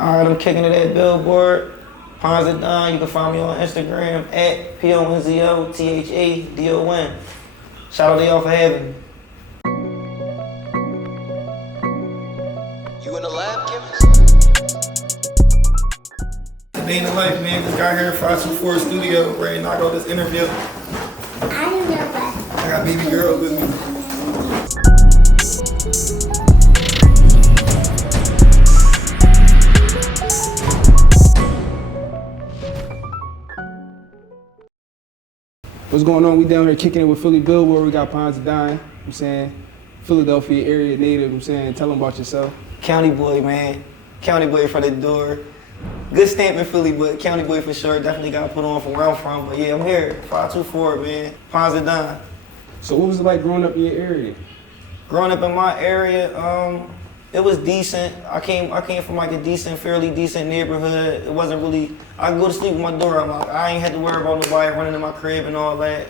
All right, I'm kicking it at Billboard. Ponz The Don. You can find me on Instagram at PONZOTHADON. Shout out to y'all for having me. You in the lab, Kim? The day in the life, man. Just got here at 524 Studio, ready to knock out this interview. I don't know that. I got baby girl with me. What's going on? We down here kicking it with Philly Billboard. We got Ponz The Don, I'm saying. Philadelphia area native, I'm saying. Tell them about yourself. County boy, man. County boy for the door. Good stamp in Philly, but county boy for sure. Definitely got put on from where I'm from. But yeah, I'm here. 524, man. Ponz The Don. So what was it like growing up in your area? Growing up in my area, it was decent. I came from like a fairly decent neighborhood. It wasn't really, I could go to sleep with my door unlocked. I ain't had to worry about nobody running in my crib and all that.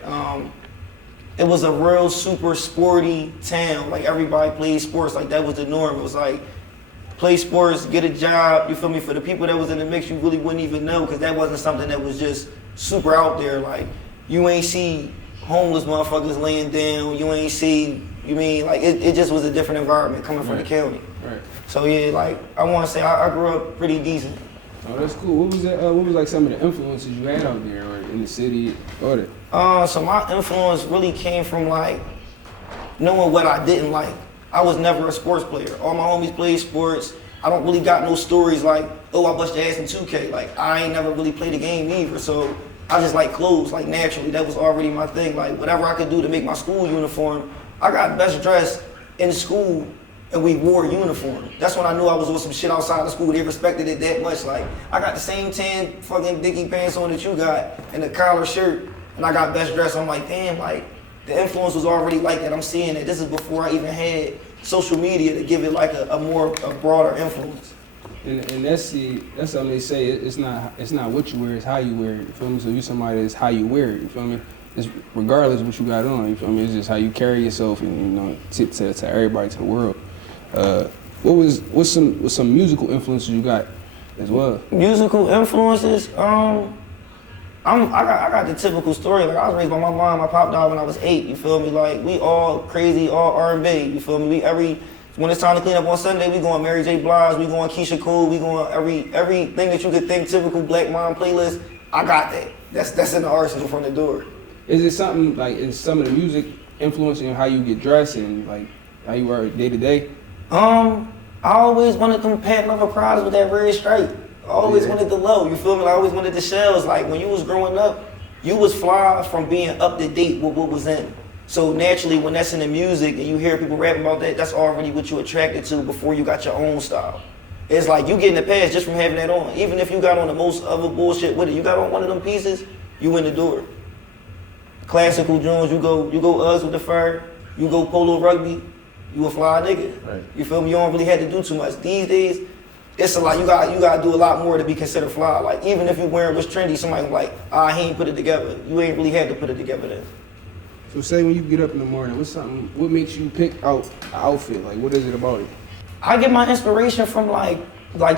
It was a real super sporty town. Like everybody played sports, like that was the norm. It was like, play sports, get a job, you feel me? For the people that was in the mix, you really wouldn't even know because that wasn't something that was just super out there. Like, you ain't see homeless motherfuckers laying down, you ain't see, it just was a different environment coming from the county. Right. So yeah, like, I want to say I grew up pretty decent. Oh, that's cool. What was like some of the influences you had out there or in the city or that? So my influence really came from like knowing what I didn't like. I was never a sports player. All my homies played sports. I don't really got no stories like, oh, I bust your ass in 2K. Like, I ain't never really played a game either. So I just like clothes, like naturally. That was already my thing. Like, whatever I could do to make my school uniform, I got best dressed in school and we wore uniform. That's when I knew I was on some shit outside of school. They respected it that much. Like, I got the same tan fucking Dickie pants on that you got and a collar shirt, and I got best dressed. I'm like, damn, like, the influence was already like that. I'm seeing it. This is before I even had social media to give it like a broader influence. And that's something they say. It's not what you wear, it's how you wear it. You feel me? So you somebody that's how you wear it. You feel me? It's regardless of what you got on. You feel me? It's just how you carry yourself, and to everybody, to the world. What's some musical influences you got as well? Musical influences. I got the typical story. Like, I was raised by my mom. My pop died when I was 8. You feel me? Like, we all crazy, all R&B. You feel me? When it's time to clean up on Sunday, we going Mary J. Blige, we going Keisha Cole, we going everything that you could think typical black mom playlist. I got that. That's in the arsenal from the door. Is it something like is some of the music influencing how you get dressed and like how you are day to day? I always wanted them patent leather Pradas with that red stripe. I always wanted the low, you feel me? I always wanted the shells. Like, when you was growing up, you was fly from being up to date with what was in. So naturally, when that's in the music and you hear people rapping about that, that's already what you attracted to before you got your own style. It's like you getting the pass just from having that on. Even if you got on the most other bullshit with it, you got on one of them pieces, you in the door. Classical Jones, you go Uggs with the fur, you go polo rugby, you a fly nigga. Right. You feel me? You don't really have to do too much. These days, it's a lot. You gotta do a lot more to be considered fly. Like, even if you're wearing what's trendy, somebody like, he ain't put it together. You ain't really had to put it together then. So say when you get up in the morning, what makes you pick out an outfit? Like, what is it about it? I get my inspiration from like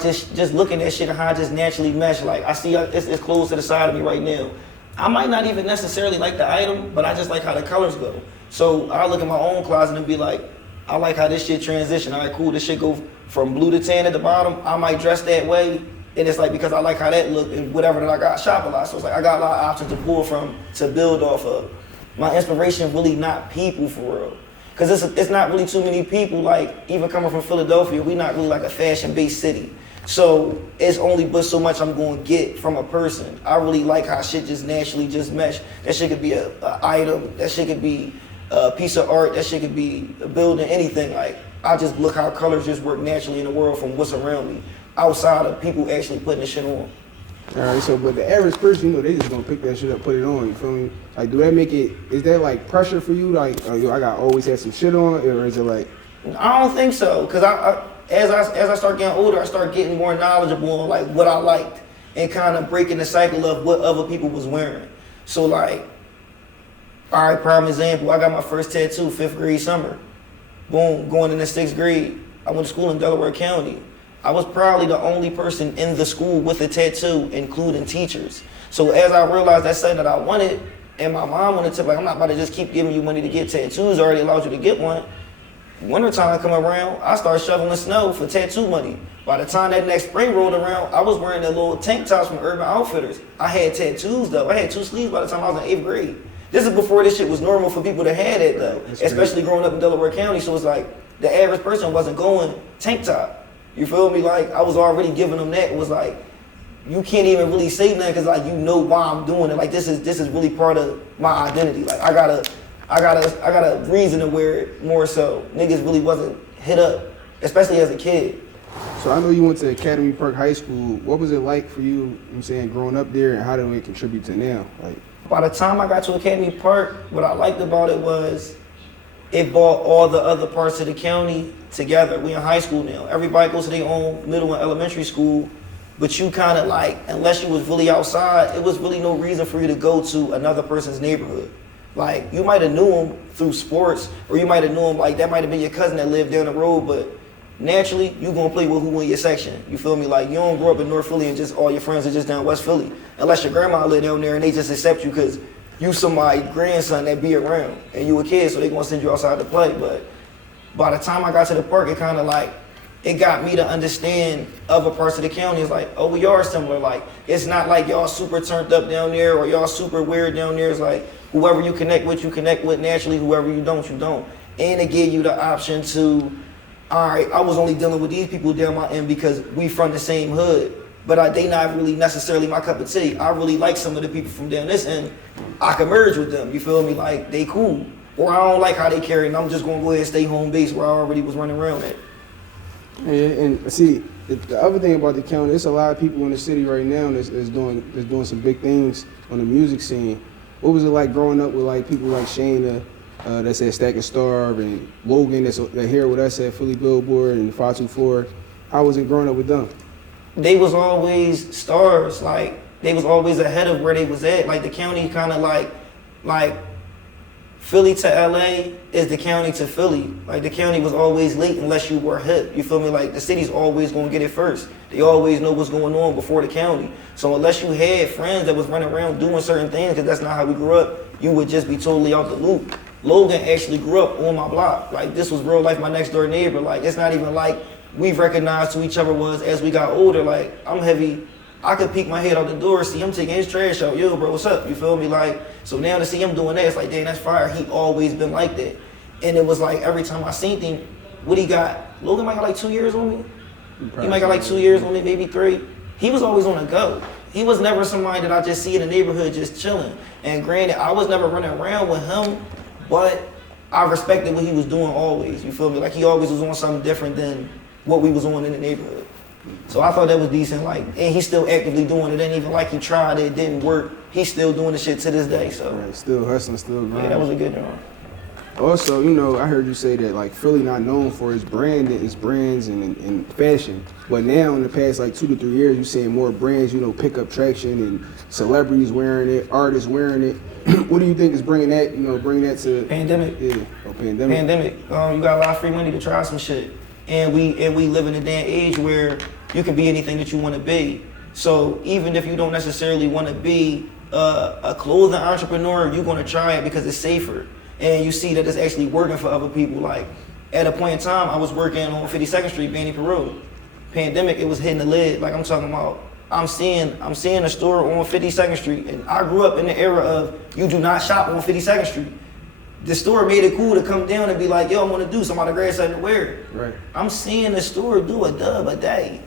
just looking at shit and how I just naturally mesh. Like, I see it's close to the side of me right now. I might not even necessarily like the item, but I just like how the colors go. So I look at my own closet and be like, I like how this shit transition. All right, cool, this shit go from blue to tan at the bottom. I might dress that way, and it's like because I like how that look and whatever that I got, shop a lot. So it's like I got a lot of options to pull from to build off of. My inspiration really not people for real. Cause it's not really too many people, like even coming from Philadelphia, we not really like a fashion-based city. So it's only but so much I'm gonna get from a person. I really like how shit just naturally just mesh. That shit could be a item, that shit could be a piece of art, that shit could be a building, anything. Like, I just look how colors just work naturally in the world from what's around me, outside of people actually putting the shit on. All right, so but the average person, they just gonna pick that shit up, put it on. You feel me? Like, do that make it? Is that like pressure for you? Like, I gotta always have some shit on, or is it like? I don't think so, cause as I start getting older, I start getting more knowledgeable on like what I liked and kind of breaking the cycle of what other people was wearing. So like, all right, prime example, I got my first tattoo 5th grade summer. Boom, going into 6th grade, I went to school in Delaware County. I was probably the only person in the school with a tattoo, including teachers. So as I realized that's something that I wanted, and my mom wanted to, like, I'm not about to just keep giving you money to get tattoos. I already allowed you to get one. Wintertime come around, I started shoveling snow for tattoo money. By the time that next spring rolled around, I was wearing the little tank tops from Urban Outfitters. I had tattoos though. I had 2 sleeves by the time I was in 8th grade. This is before this shit was normal for people to have it though, especially growing up in Delaware County. So it's like the average person wasn't going tank top. You feel me? Like I was already giving them that. It was like, you can't even really say nothing because like you know why I'm doing it. Like this is really part of my identity. Like I got a reason to wear it more so. Niggas really wasn't hit up, especially as a kid. So I know you went to Academy Park High School. What was it like for you, I'm saying, growing up there, and how did it contribute to now? Like, by the time I got to Academy Park, what I liked about it was it brought all the other parts of the county together. We in high school now. Everybody goes to their own middle and elementary school, but you kind of like, unless you was really outside, it was really no reason for you to go to another person's neighborhood. Like, you might have knew him through sports, or you might have knew him, like, that might have been your cousin that lived down the road, but naturally, you gonna play with who in your section. You feel me? Like, you don't grow up in North Philly and just all your friends are just down West Philly. Unless your grandma live down there and they just accept you because you somebody's grandson that be around and you a kid, so they gonna send you outside to play. But by the time I got to the park, it kind of like, it got me to understand other parts of the county. It's like, oh, we are similar. Like, it's not like y'all super turned up down there or y'all super weird down there. It's like, whoever you connect with naturally. Whoever you don't, you don't. And it gave you the option to, all right, I was only dealing with these people down my end because we from the same hood. But they not really necessarily my cup of tea. I really like some of the people from down this end. I can merge with them, you feel me? Like, they cool. Or I don't like how they carry and I'm just gonna go ahead and stay home base where I already was running around at. Yeah, and see, the other thing about the county, there's a lot of people in the city right now that's doing some big things on the music scene. What was it like growing up with like people like Shayna, that's at Stack and Starve, and Logan that's here with us at Philly Billboard and 524? How was it growing up with them? They was always stars. Like, they was always ahead of where they was at. Like, the county kind of like Philly to LA is the county to Philly. Like, the county was always late unless you were hip. You feel me? Like, the city's always gonna get it first. They always know what's going on before the county. So unless you had friends that was running around doing certain things, because that's not how we grew up, you would just be totally out the loop. Logan actually grew up on my block. Like, this was real life, my next door neighbor. Like, it's not even like we've recognized who each other was as we got older. Like, I'm heavy. I could peek my head out the door, see him taking his trash out. Yo, bro, what's up? You feel me? Like, so now to see him doing that, it's like, dang, that's fire. He always been like that. And it was like, every time I seen him, what he got, Logan might got like 2 years on me. He might got like 2 years on me, maybe 3. He was always on the go. He was never somebody that I just see in the neighborhood just chilling. And granted, I was never running around with him, but I respected what he was doing always. You feel me? Like, he always was on something different than what we was on in the neighborhood. So I thought that was decent, like, and he's still actively doing it. Ain't even like he tried it didn't work. He's still doing the shit to this day, so. Right, still hustling, still grinding. Yeah, that was a good one. Also, you know, I heard you say that, like, Philly not known for its brand, its brands and fashion. But now, in the past, like, 2 to 3 years, you're seeing more brands, you know, pick up traction and celebrities wearing it, artists wearing it. What do you think is bringing that, to? Pandemic. Yeah, pandemic. Pandemic. You got a lot of free money to try some shit. And we live in a day and age where you can be anything that you want to be. So even if you don't necessarily want to be a clothing entrepreneur, you're going to try it because it's safer. And you see that it's actually working for other people. Like, at a point in time, I was working on 52nd Street, Banni Peru. Pandemic, it was hitting the lid. Like, I'm talking about, I'm seeing a store on 52nd Street. And I grew up in the era of you do not shop on 52nd Street. The store made it cool to come down and be like, yo, I'm gonna do somebody grab something to wear. Right. I'm seeing the store do a dub a day.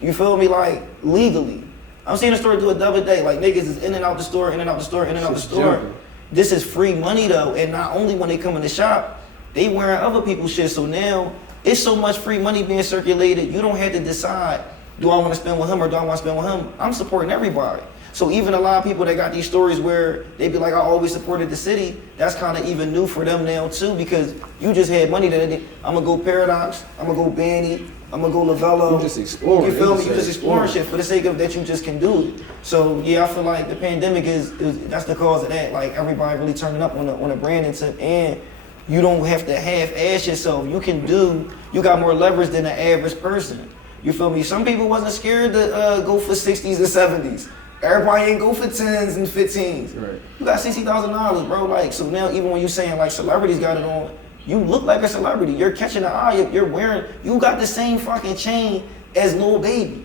You feel me? Like, legally. I'm seeing the store do a dub a day. Like, niggas is in and out the store, in and out the store, in and out the store. Jumping. This is free money though, and not only when they come in the shop, they wearing other people's shit. So now, it's so much free money being circulated, you don't have to decide, do I wanna spend with him or do I wanna spend with him? I'm supporting everybody. So even a lot of people that got these stories where they be like, I always supported the city, that's kind of even new for them now too, because you just had money that I'm gonna go Paradox, I'm gonna go Banni, I'm gonna go Lavello. You just exploring. You feel me? You just exploring shit for the sake of that you just can do. So yeah, I feel like the pandemic is that's the cause of that. Like, everybody really turning up on a branding tip, and you don't have to half-ass yourself. You got more leverage than the average person. You feel me? Some people wasn't scared to go for 60s and 70s. Everybody ain't go for 10s and 15s. Right. You got $60,000, bro. Like, so now even when you saying like celebrities got it on, you look like a celebrity. You're catching the eye. You're wearing. You got the same fucking chain as Lil Baby.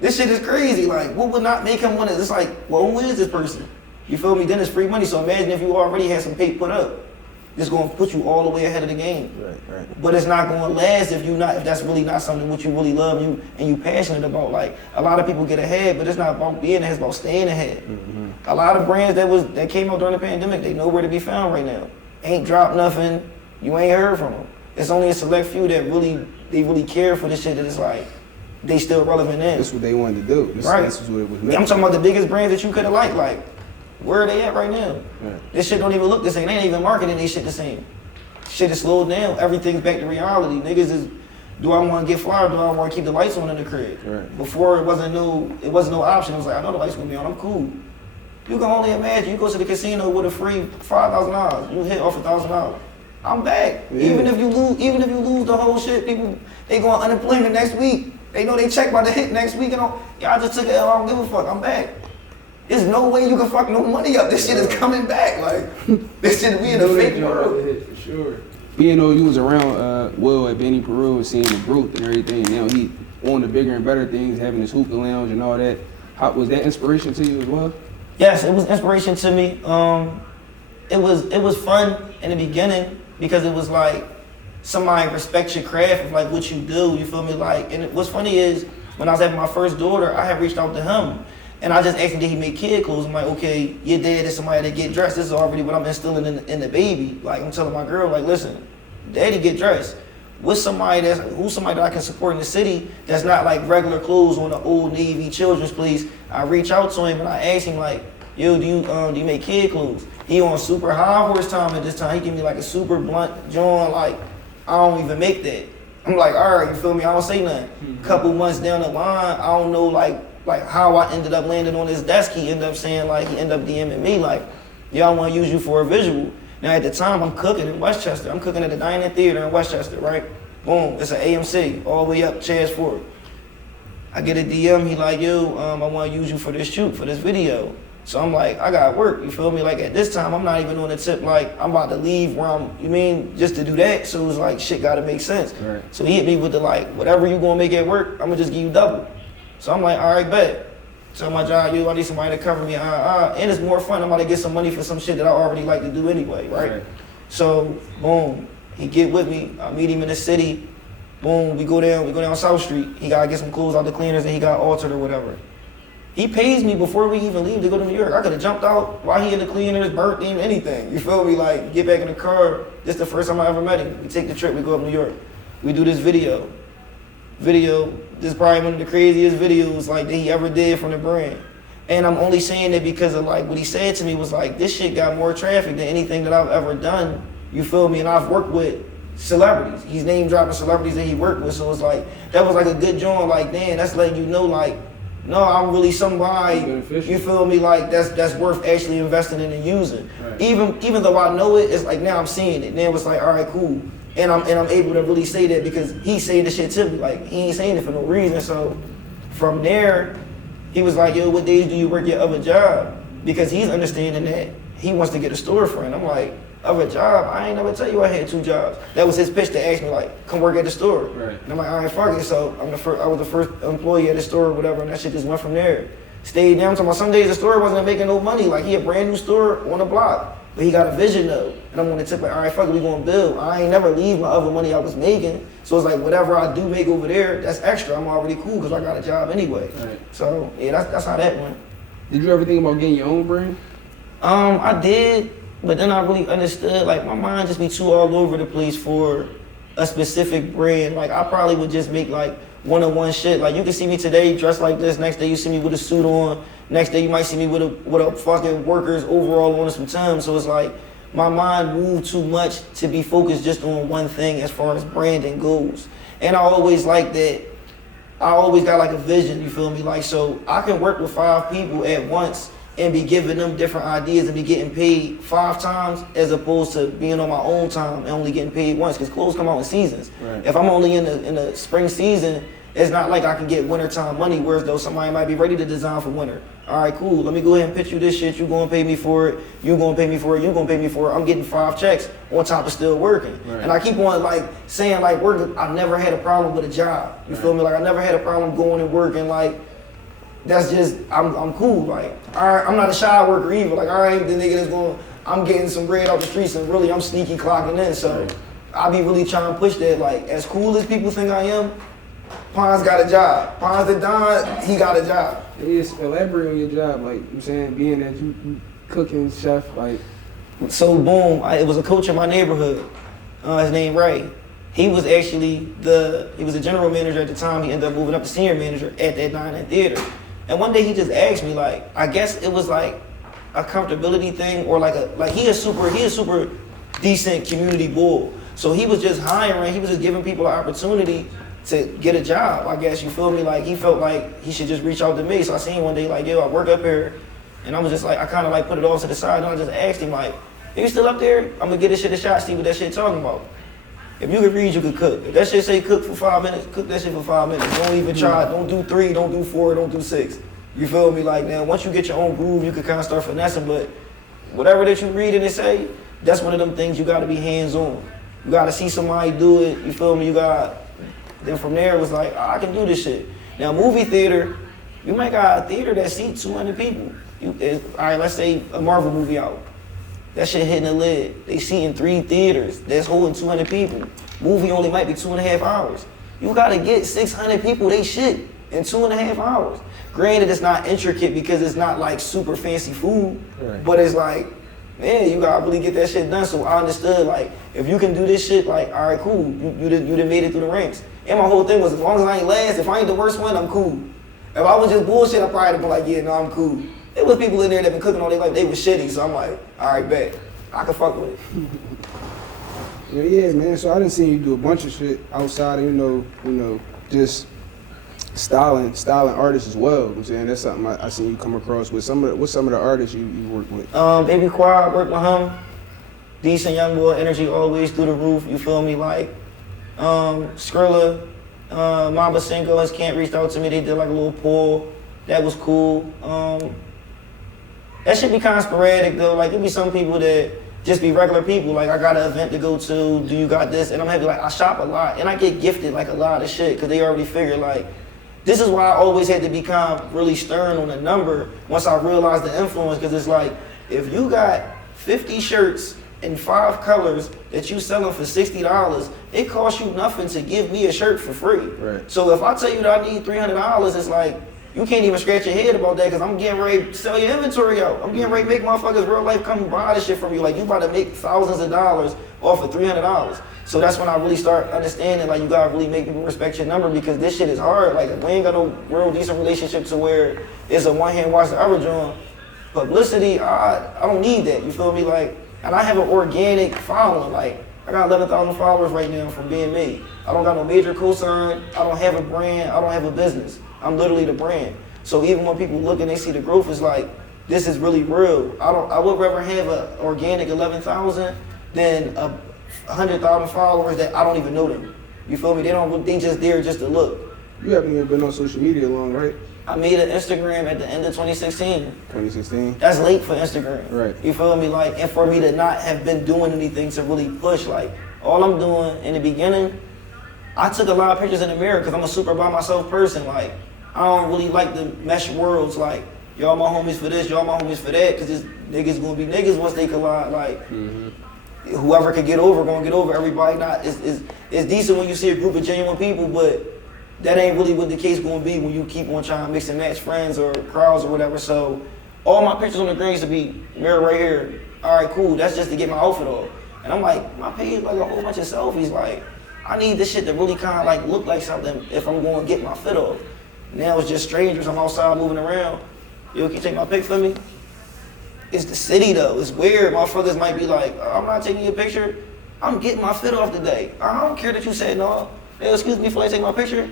This shit is crazy. Like, what would not make him want to? It's like, well, who is this person? You feel me? Then it's free money. So imagine if you already had some pay put up. It's gonna put you all the way ahead of the game. Right. But it's not gonna last if that's really not something what you really love and you passionate about. Like, a lot of people get ahead, but it's not about being ahead, it's about staying ahead. Mm-hmm. A lot of brands that came out during the pandemic, they nowhere to be found right now. Ain't dropped nothing. You ain't heard from them. It's only a select few that really care for this shit that it's like they still relevant in. That's what they wanted to do. Right. This is what it was meant. I'm talking about the biggest brands that you could have liked. Like, where are they at right now? Right. This shit don't even look the same. They ain't even marketing this shit the same. Shit is slowed down. Everything's back to reality. Niggas is, do I want to get fly or do I want to keep the lights on in the crib? Right. Before it wasn't no option. It was like, I know the lights gonna be on. I'm cool. You can only imagine. You go to the casino with a free $5,000. You hit off $1,000. I'm back. Yeah. Even if you lose the whole shit, people they go on unemployment next week. They know they check about to hit next week and all. Yeah, I just took it. I don't give a fuck. I'm back. There's no way you can fuck no money up. This shit is coming back. Like, this shit we in a fake world. For sure. Being though you was around Will at Banni Peru and seeing the growth and everything, now he on the bigger and better things, having his hookah lounge and all that. How was that inspiration to you as well? Yes, it was inspiration to me. It was fun in the beginning because it was like somebody respects your craft of like what you do. You feel me? Like, and what's funny is when I was having my first daughter, I had reached out to him. And I just asked him, did he make kid clothes? I'm like, okay, your dad is somebody that get dressed. This is already what I'm instilling in the baby. Like, I'm telling my girl, like, listen, daddy get dressed. Who's somebody that I can support in the city that's not like regular clothes on the Old Navy children's place? I reach out to him and I ask him like, yo, do you make kid clothes? He on super high horse time at this time. He give me like a super blunt joint, like, I don't even make that. I'm like, all right, you feel me? I don't say nothing. Mm-hmm. Couple months down the line, I don't know like how I ended up landing on his desk. He ended up saying like, he ended up DMing me like, yo, I want to use you for a visual. Now at the time, I'm cooking in Westchester. I'm cooking at the Dining Theater in Westchester, right? Boom, it's an AMC, all the way up Chad's Ford. I get a DM, he like, yo, I want to use you for this shoot, for this video. So I'm like, I got work, you feel me? Like at this time, I'm not even on the tip, like I'm about to leave where just to do that. So it was like, shit gotta make sense. Right. So he hit me with the like, whatever you gonna make at work, I'm gonna just give you double. So I'm like, all right, bet. Tell my job, yo, I need somebody to cover me, and it's more fun, I'm about to get some money for some shit that I already like to do anyway, right? So, boom, he get with me, I meet him in the city, boom, we go down South Street, he gotta get some clothes out the cleaners and he got altered or whatever. He pays me before we even leave to go to New York. I could've jumped out while he in the cleaners, burnt him, anything. You feel me? Like, get back in the car. This the first time I ever met him. We take the trip, we go up to New York. We do this video. This is probably one of the craziest videos like that he ever did from the brand. And I'm only saying that because of like what he said to me was like, this shit got more traffic than anything that I've ever done. You feel me? And I've worked with celebrities. He's name dropping celebrities that he worked with. So it's like, that was like a good joint. Like, damn, that's letting you know like, no, I'm really somebody, you feel me, like that's worth actually investing in and using. Right. Even though I know it, it's like now I'm seeing it. Now it's like, all right, cool. And I'm able to really say that because he's saying the shit to me. Like, he ain't saying it for no reason. So from there, he was like, yo, what days do you work your other job? Because he's understanding that he wants to get a storefront. I'm like, other job? I ain't never tell you I had 2 jobs. That was his pitch to ask me, like, come work at the store. Right. And I'm like, all right, fuck it. So I was the first employee at the store or whatever, and that shit just went from there. Stayed down to some days the store wasn't making no money. Like, he a brand new store on the block. But he got a vision though. And I'm on the tip like, all right, fuck it, we gonna build. I ain't never leave my other money I was making. So it's like, whatever I do make over there, that's extra. I'm already cool because I got a job anyway. Right. So, yeah, that's how that went. Did you ever think about getting your own brand? I did. But then I really understood, like, my mind just be too all over the place for a specific brand. Like, I probably would just make, like, one-on-one shit. Like, you can see me today dressed like this. Next day, you see me with a suit on. Next day, you might see me with a fucking worker's overall on and some Timbs. So it's like, my mind moved too much to be focused just on one thing as far as branding goes. And I always like that. I always got, like, a vision, you feel me? Like, so I can work with 5 people at once and be giving them different ideas and be getting paid 5 times as opposed to being on my own time and only getting paid once because clothes come out in seasons. Right. If I'm only in the spring season It's not like I can get wintertime money, whereas though somebody might be ready to design for winter. All right, cool. Let me go ahead and pitch you this shit. You gonna pay me for it. You gonna pay me for it. You gonna pay me for it. I'm getting 5 checks on top of still working. Right. And I keep on like saying like work. I never had a problem with a job. You feel me? Like I never had a problem going and working. Like that's just I'm cool. Like all right, I'm not a shy worker either. Like all right, the nigga that's going. I'm getting some bread off the streets and really I'm sneaky clocking in. So I be really trying to push that. Like as cool as people think I am. Ponz got a job. Ponz The Don, he got a job. Yes, elaborate on your job, like you saying, being that you cooking chef, like. So boom, it was a coach in my neighborhood. His name Ray. He was actually he was a general manager at the time. He ended up moving up to senior manager at that 9 theater. And one day he just asked me, like, I guess it was like a comfortability thing, or like he is super decent community bull. So he was just hiring. He was just giving people an opportunity to get a job, I guess, you feel me? Like, he felt like he should just reach out to me. So I seen him one day, like, yo, I work up here. And I was just like, I kind of like put it off to the side. And I just asked him, like, are you still up there? I'm gonna get this shit a shot, see what that shit talking about. If you can read, you can cook. If that shit say cook for 5 minutes, cook that shit for 5 minutes. Don't even try, don't do 3, don't do 4, don't do 6. You feel me? Like, now, once you get your own groove, you can kind of start finessing, but whatever that you read and it say, that's one of them things you gotta be hands-on. You gotta see somebody do it, you feel me? Then from there, it was like, I can do this shit. Now, movie theater, you might got a theater that seats 200 people. All right, let's say a Marvel movie out. That shit hitting the lid. They seating 3 theaters that's holding 200 people. Movie only might be 2.5 hours. You gotta get 600 people they shit in 2.5 hours. Granted, it's not intricate because it's not like super fancy food, but it's like, man, you gotta really get that shit done. So I understood, like, if you can do this shit, like, all right, cool, you done made it through the ranks. And my whole thing was, as long as I ain't last, if I ain't the worst one, I'm cool. If I was just bullshit, I probably be like, yeah, no, I'm cool. There was people in there that been cooking all their life, they was shitty, so I'm like, all right, bet, I can fuck with it. Yeah, man. So I done seen you do a bunch of shit outside of, you know, just styling artists as well. I'm saying that's something I seen you come across with. Some of the artists you work with. Baby Quad, work with him. Decent young boy, energy always through the roof. You feel me? Like Skrilla, Mamba Cinco, his camp reached out to me. They did like a little poll. That was cool. That should be kind of sporadic though. Like, it be some people that just be regular people. Like, I got an event to go to. Do you got this? And I'm happy. Like, I shop a lot, and I get gifted like a lot of shit because they already figure like. This is why I always had to be kind of really stern on the number once I realized the influence, because it's like, if you got 50 shirts in 5 colors that you selling for $60, it costs you nothing to give me a shirt for free. Right. So if I tell you that I need $300, it's like, you can't even scratch your head about that because I'm getting ready to sell your inventory out. I'm getting ready to make motherfuckers real life come buy this shit from you. Like, you about to make thousands of dollars off of $300. So that's when I really start understanding, like, you gotta really make people respect your number, because this shit is hard. Like, we ain't got no real decent relationship to where it's a one hand watch the other joint. Publicity, I don't need that, you feel me? Like, and I have an organic following. Like, I got 11,000 followers right now from being me. I don't got no major cosign, I don't have a brand, I don't have a business. I'm literally the brand. So even when people look and they see the growth, it's like, this is really real. I would rather have an organic 11,000 than 100,000 followers that I don't even know them. You feel me? They just there just to look. You haven't even been on social media long, right? I made an Instagram at the end of 2016. 2016? That's late for Instagram. Right. You feel me? Like, and for me to not have been doing anything to really push, like, all I'm doing in the beginning, I took a lot of pictures in the mirror because I'm a super by myself person. Like, I don't really like the mesh worlds, like, y'all my homies for this, y'all my homies for that, because this niggas gonna be niggas once they collide. Like, whoever can get over, gonna get over. Everybody not, it's decent when you see a group of genuine people, but that ain't really what the case gonna be when you keep on trying to mix and match friends or crowds or whatever. So all my pictures on the grades to be mirror right here. All right, cool, that's just to get my outfit off. And I'm like, my page like a whole bunch of selfies. Like, I need this shit to really kind of like look like something if I'm going to get my fit off. Now it's just strangers. I'm outside moving around. Yo, can you take my pic for me? It's the city though. It's weird. Motherfuckers might be like, oh, I'm not taking your picture. I'm getting my fit off today. I don't care that you said no. Hey, excuse me before I take my picture.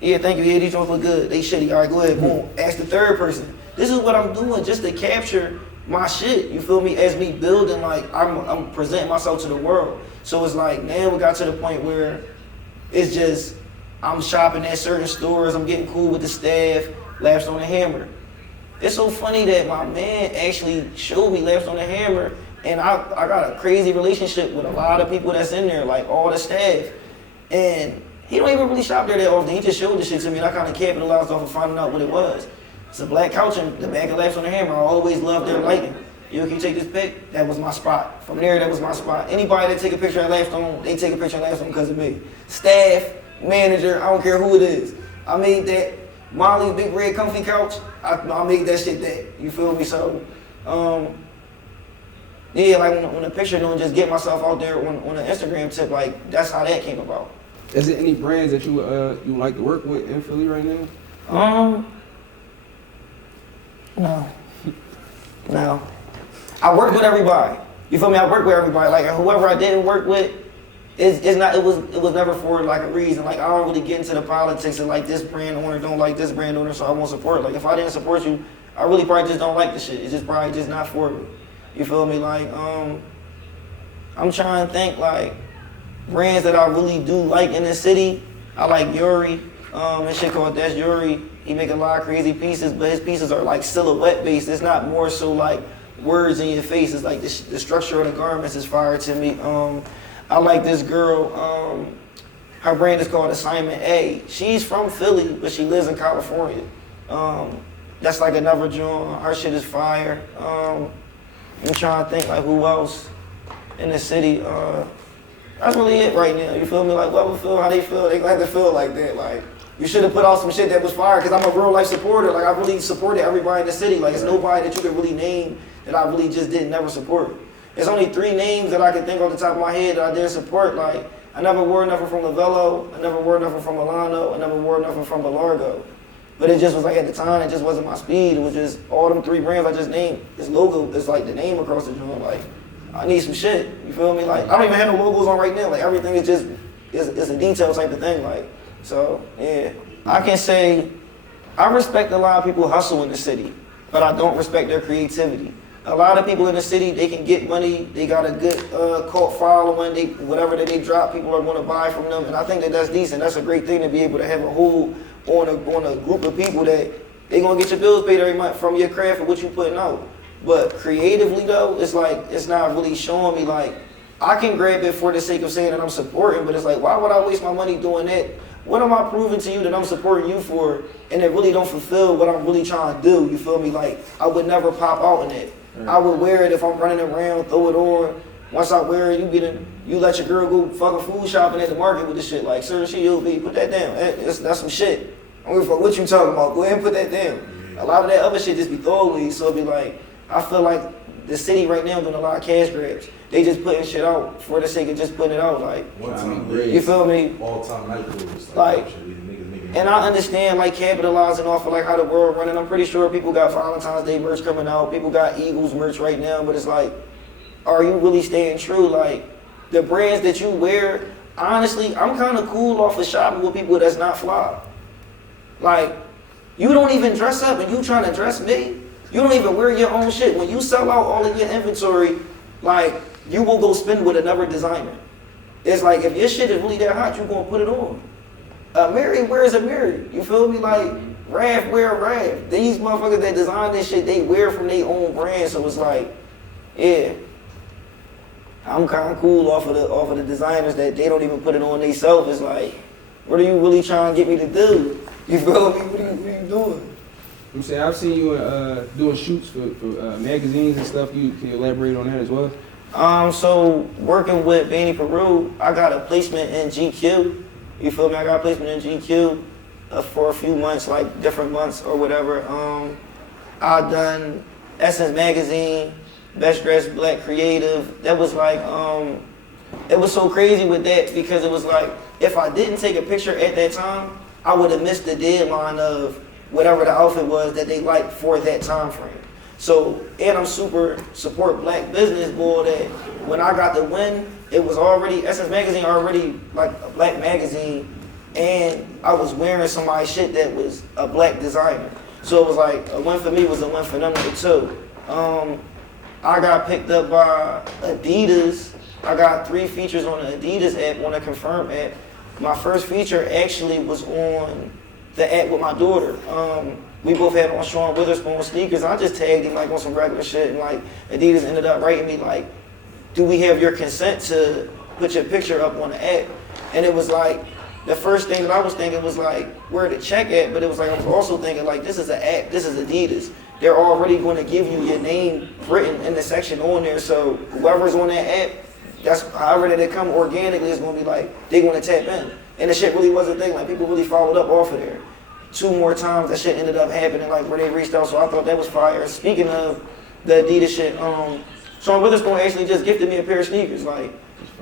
Yeah, thank you. Yeah, these ones look good. They shitty. All right, go ahead. Boom. Ask the third person. This is what I'm doing just to capture my shit. You feel me? As me building, like, I'm presenting myself to the world. So it's like, now we got to the point where it's just I'm shopping at certain stores, I'm getting cool with the staff, Laughs on the Hammer. It's so funny that my man actually showed me Laughs on the Hammer, and I got a crazy relationship with a lot of people that's in there, like all the staff. And he don't even really shop there that often. He just showed the shit to me, and I kind of capitalized off of finding out what it was. It's a black couch in the back of Laughs on the Hammer. I always loved their lighting. Yo, can you take this pic? That was my spot. From there, that was my spot. Anybody that take a picture at Laughstone, they take a picture at Laughstone because of me. Staff, manager, I don't care who it is. I made that Molly's big red comfy couch. I made that shit that. You feel me? So, yeah, like when the picture don't just get myself out there on the Instagram tip, like that's how that came about. Is there any brands that you like to work with in Philly right now? No. I work with everybody. You feel me? I work with everybody. Like whoever I didn't work with, it was never for like a reason. Like I don't really get into the politics of like this brand owner don't like this brand owner, so I won't support it. Like if I didn't support you, I really probably just don't like the shit. It's just probably just not for me. You feel me? Like I'm trying to think like brands that I really do like in the city. I like Yuri. This shit called That's Yuri. He make a lot of crazy pieces, but his pieces are like silhouette based. It's not more so like words in your face. It's like the structure of the garments is fire to me. I like this girl. Her brand is called Assignment A. She's from Philly, but she lives in California. That's like another joint. Her shit is fire. I'm trying to think like who else in the city. That's really it right now. You feel me? Like what would feel, how they feel. They glad to feel like that. Like you should have put out some shit that was fire because I'm a real life supporter. Like I really supported everybody in the city. Like it's nobody that you could really name that I really just didn't never support. There's only 3 names that I can think off the top of my head that I did support. Like I never wore nothing from Lavello. I never wore nothing from Milano. I never wore nothing from Belargo. But it just was like at the time, it just wasn't my speed. It was just all them 3 brands I just named. This logo is like the name across the joint. Like I need some shit. You feel me? Like I don't even have no logos on right now. Like everything is just it's a detail type of thing. Like so yeah. I can say I respect a lot of people who hustle in the city, but I don't respect their creativity. A lot of people in the city, they can get money, they got a good cult following, whatever that they drop, people are going to buy from them, and I think that that's decent. That's a great thing to be able to have a hold on a group of people that they going to get your bills paid every month from your craft and what you putting out. But creatively though, it's like, it's not really showing me like, I can grab it for the sake of saying that I'm supporting, but it's like, why would I waste my money doing that? What am I proving to you that I'm supporting you for and it really don't fulfill what I'm really trying to do? You feel me? Like, I would never pop out in it. I would wear it if I'm running around, throw it on. Once I wear it, you let your girl go fucking food shopping at the market with this shit. Like, sir, you'll be, put that down. That's some shit. I don't give a fuck what you talking about. Go ahead and put that down. A lot of that other shit just be throwaways. So it be like, I feel like the city right now doing a lot of cash grabs. They just putting shit out for the sake of just putting it out. Like, you feel me? All-time night cruise. Like, and I understand like capitalizing off of like how the world running. I'm pretty sure people got Valentine's Day merch coming out. People got Eagles merch right now. But it's like, are you really staying true? Like, the brands that you wear, honestly, I'm kind of cool off of shopping with people that's not fly. Like, you don't even dress up and you trying to dress me. You don't even wear your own shit. When you sell out all of your inventory, like, you will go spend with another designer. It's like, if your shit is really that hot, you gonna put it on. Mary wears a Mary. You feel me? Like, Raph wear a Raph. These motherfuckers that design this shit, they wear from their own brand. So it's like, yeah. I'm kind of cool off of the designers that they don't even put it on themselves. It's like, what are you really trying to get me to do? You feel me? What are you doing? I'm saying I've seen you doing shoots for magazines and stuff. Can you elaborate on that as well? So working with Banni Peru, I got a placement in GQ. You feel me? I got a placement in GQ for a few months, like different months or whatever. I done Essence Magazine, Best Dressed Black Creative. That was like, it was so crazy with that because it was like, if I didn't take a picture at that time, I would have missed the deadline of whatever the outfit was that they liked for that time frame. So, and I'm super support black business, boy, that when I got the win, it was already, Essence Magazine already like a black magazine, and I was wearing somebody's shit that was a black designer. So it was like, a win for me was a win for them too. I got picked up by Adidas. I got 3 features on the Adidas app, on the Confirm app. My first feature actually was on the act with my daughter. We both had on Sean Witherspoon sneakers. I just tagged him like on some regular shit, and like Adidas ended up writing me like, "Do we have your consent to put your picture up on the app?" And it was like, the first thing that I was thinking was like, where the check at? But it was like, I was also thinking like, this is an app, this is Adidas. They're already going to give you your name written in the section on there. So whoever's on that app, that's however that it come organically is going to be like, they're going to tap in. And the shit really was a thing. Like people really followed up off of there. 2 more times that shit ended up happening, like where they reached out. So I thought that was fire. Speaking of the Adidas shit, Sean Witherspoon actually just gifted me a pair of sneakers. Like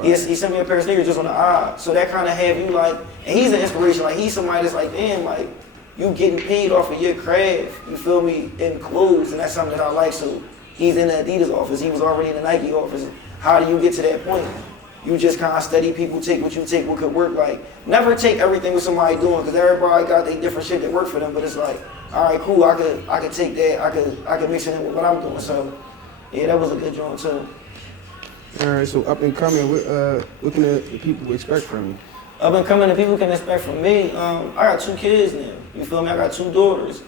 he sent me a pair of sneakers just on the eye. So that kind of have you like, and he's an inspiration. Like he's somebody that's like, damn, like you getting paid off of your craft. You feel me? In clothes, and that's something that I like. So he's in the Adidas office. He was already in the Nike office. How do you get to that point? You just kind of study people, take what you take, what could work. Like, never take everything with somebody doing, because everybody got their different shit that work for them. But it's like, all right, cool. I could take that. I could mix it in with what I'm doing. So, yeah, that was a good joint too. All right, so up and coming, what can the people expect from you? Up and coming, the people can expect from me. I got 2 kids now. You feel me? I got 2 daughters.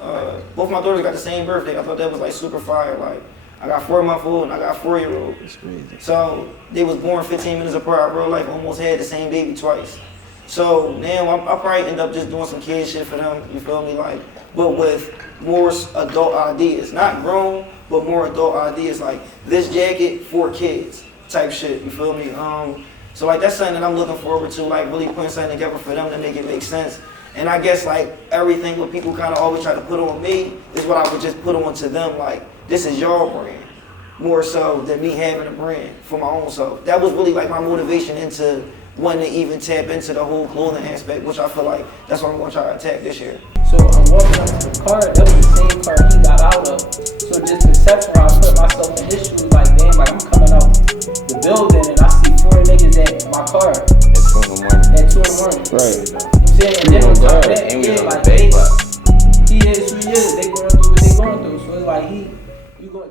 Both my daughters got the same birthday. I thought that was like super fire. Like, I got 4-month-old and I got a 4-year-old. That's crazy. So they was born 15 minutes apart. I real life almost had the same baby twice. So now I'll probably end up just doing some kid shit for them. You feel me? Like, but with more adult ideas, not grown, but more adult ideas. Like this jacket for kids type shit. You feel me? So like that's something that I'm looking forward to. Like really putting something together for them to make it make sense. And I guess like everything what people kind of always try to put on me is what I would just put on to them. Like, this is your brand, more so than me having a brand for my own self. That was really like my motivation into wanting to even tap into the whole clothing aspect, which I feel like that's what I'm gonna try to attack this year. So I'm walking up to the car, that was the same car he got out of. So just conceptual, I put myself in his shoes like, damn, like I'm coming out the building and I see 4 niggas at my car. At 2 in the morning. Right. You know what I'm saying? And then on top of that, yeah, like he is who he is, they going through what they going through. So it's like you gotta